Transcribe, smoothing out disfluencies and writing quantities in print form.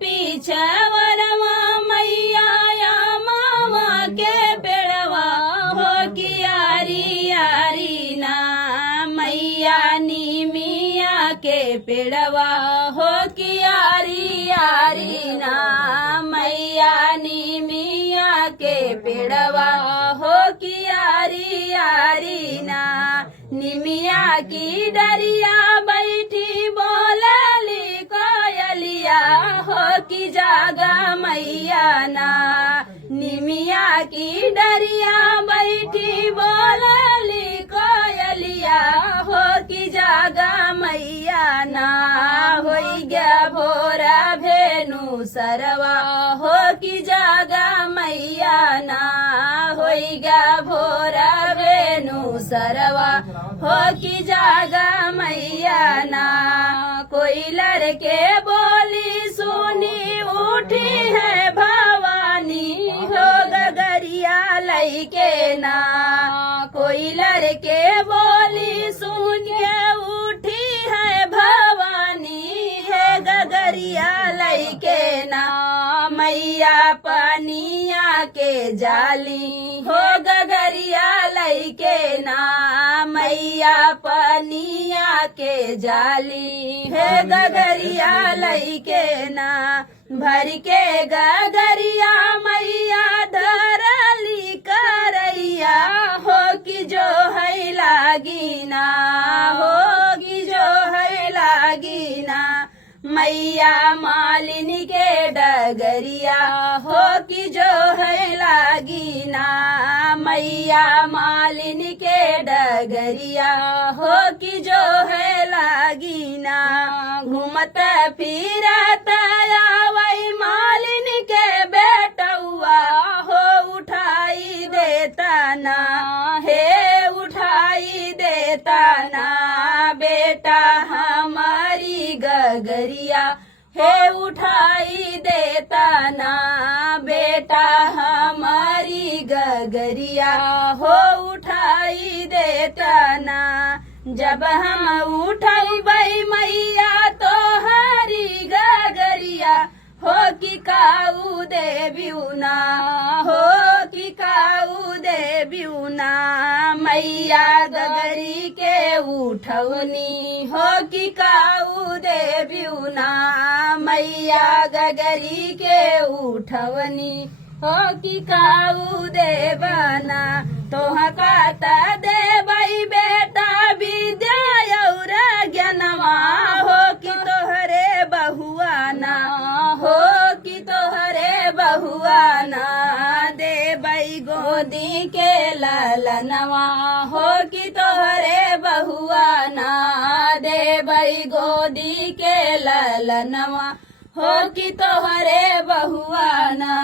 पीछवरवा मैया या मावा के पेड़वा हो कि यारी यारी ना मैया नीमिया के पेड़वा हो कि यारी यारी ना मैया नीमिया के पेड़वा हो कि यारी यारी ना निमिया की डरिया बैठी बोलली कोयलिया हो कि जागा मैया ना निमिया की डरिया बैठी बोलली कोयलिया हो कि जागा मैया ना होई गया भोरा भेनु सरवा हो कि जागा मैया ना होई गया भोरा भेनु सरवा हो कि जागा मैया ना कोई लड़के बोली सुनी उठी है भवानी हो गगरिया लैके ना कोई लड़के बोली सुन के उठी है भवानी है गगरिया लैके ना मैया पनिया के जाली हो गगरिया लैके ना मैया पनिया के जाली है गगरिया लैके ना भर के गगरिया मैया धरली करैया हो कि जो है लागी ना होगी जो है लागी ना मैया मालिनी के डगरिया हो कि जो है लागी ना मैया मालिनी के डगरिया हो कि जो है लागी ना घूमत फिरत आवै मालिनी के बेटुआ हो उठाई देता ना हे उठाई देता ना बेटा हमारी गगरिया हे उठाई देता ना बेटा हमारी गगरिया हो उठाई देता ना जब हम उठबै मैया तो हरी गगरिया हो कि काऊ देव्यूना हो कि काऊ देव्यूना मैया गगरी के उठौनी हो कि काऊ देव्यूना मैया गगरी के उठवनी हो कि काऊ देवना तोह काता देवई बेटा विद्या और ज्ञानवा हो कि तोहरे बहुआना हो कि तोहरे बहुआना देवई गोदी के ललनवा हो कि तोहरे बहुआना देवई गोदी के ललनवा हो कि तोहरे बहुआना।